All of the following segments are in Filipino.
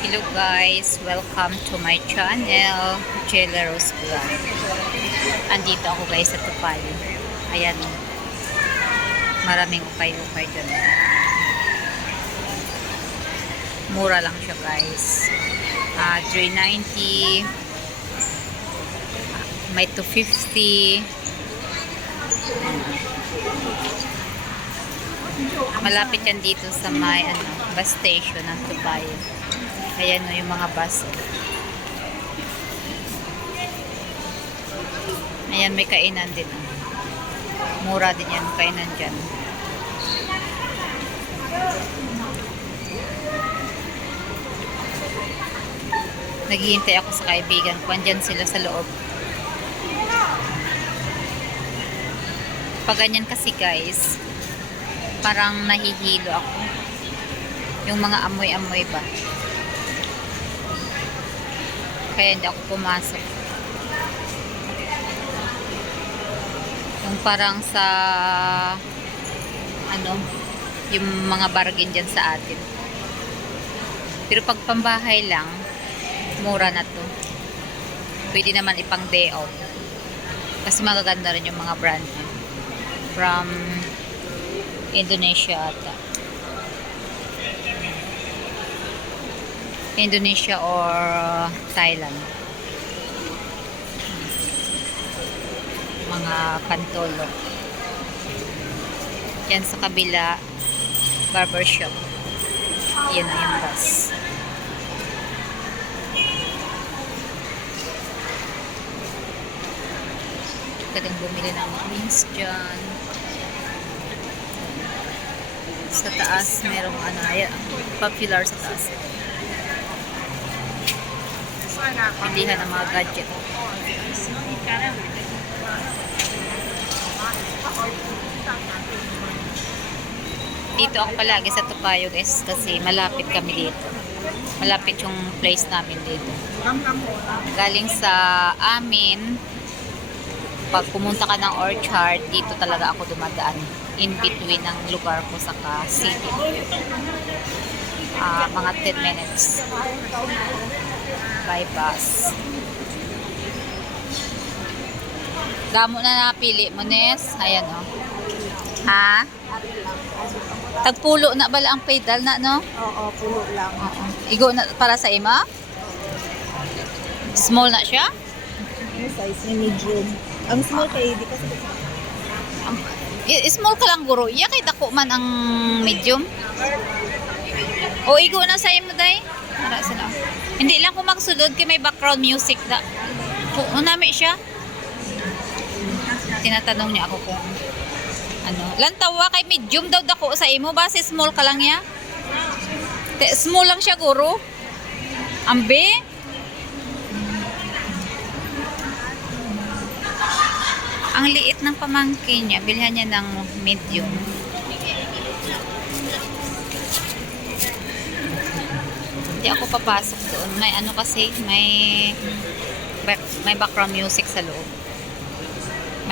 Hello guys, welcome to my channel, Jella Rose Vlog. Andito ako guys sa Tupayo. Ayan, maraming ukay-ukay dyan. Mura lang siya guys. $3.90, may $2.50. Malapit yan dito sa may bus station ng Tupayo. Ayan o yung mga bus. Ayan, may kainan din. Mura din yan, kainan dyan. Naghihintay ako sa kaibigan ko. Andyan sila sa loob. Pag ganyan kasi guys, parang nahihilo ako. Yung mga amoy-amoy ba. Kaya hindi ako pumasok. Yung parang sa yung mga bargain dyan sa atin. Pero pag pambahay lang, mura na to. Pwede naman ipang day out. Kasi magaganda rin yung mga brand from Indonesia ata. Indonesia or Thailand. Mga pantolo. Yan sa kabila, barbershop. Yan na yung bus. Kadang bumili ng wings dyan. Sa taas, merong popular sa taas. Pindihan ng mga gadget. Dito ako palagi sa Tupayo guys kasi malapit kami dito. Malapit yung place namin dito. Galing sa amin, pag pumunta ka ng Orchard, dito talaga ako dumadaan. In between ng lugar ko sa city. Mga 10 minutes. By bus. Damo na napili mo, Nes. Ayan, oh. Ha? Tagpulo na bala ang pedal na, no? Oo, pulo lang. Oo. Igo na para sa ima? Small na siya? Yung size ni medium. Ang small kay di kasi. Small ka lang, guro. Iya kay dako man ang medium. O, igo na sa imo, day. Para sila. Hindi lang ko magsulod kay may background music da. Kung nami siya. Tinatanong niya ako kung lantawa kay medium daw dako sa imo base small ka lang ya. Small lang siya guro. Ambe. Ang liit ng pamangkin niya, bilhan niya ng medium. Hindi ako papasok doon. May kasi, may background music sa loob.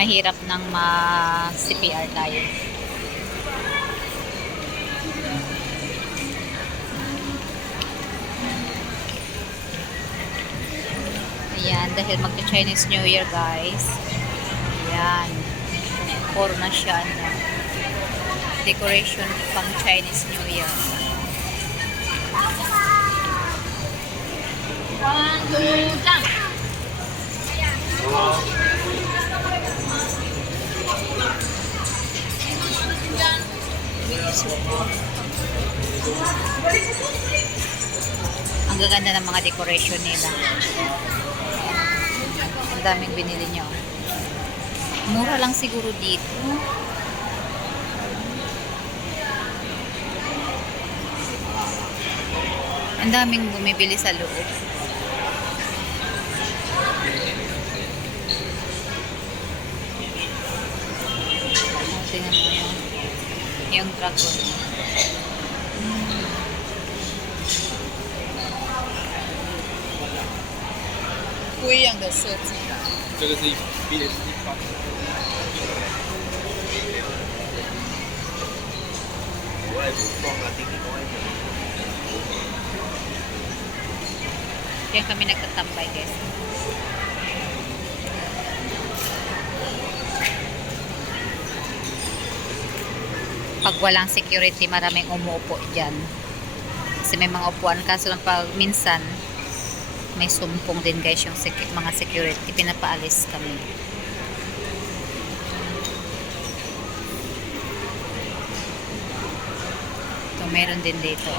Mahirap nang ma-CPR tayo. Ayan, dahil magka-Chinese New Year guys. Ayan. Puro na siya decoration pang Chinese New Year. Ang gaganda ng mga decoration nila. Ang daming binili nyo. Mura lang siguro dito. Ang daming bumibili sa loob. Tingnan mo yung dragon.不一样的设计啦。这个是比的是一般。我係冇放啊，點解？ Diyan kami nagtatambay, guys. Pag walang security, maraming umuupo dyan. Kasi may mga upuan. Kaso lang pag minsan, may sumpong din guys yung mga security. Pinapaalis kami. Ito, meron din dito.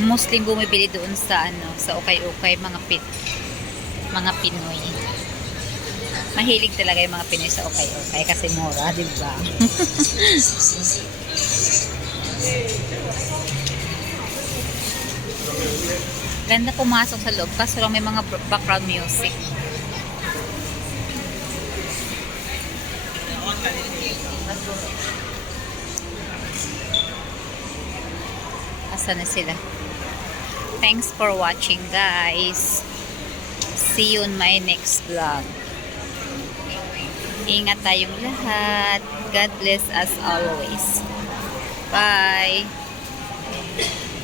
Mostly bumibili doon sa sa ukay-ukay mga Pinoy. Mahilig talaga yung mga Pinoy sa ukay-ukay kasi mura, di ba? Ganda pumasok sa loob kaso lang may mga background music. Asa na sila? Thanks for watching, guys. See you on my next vlog. Ingat tayong lahat. God bless us always. Bye.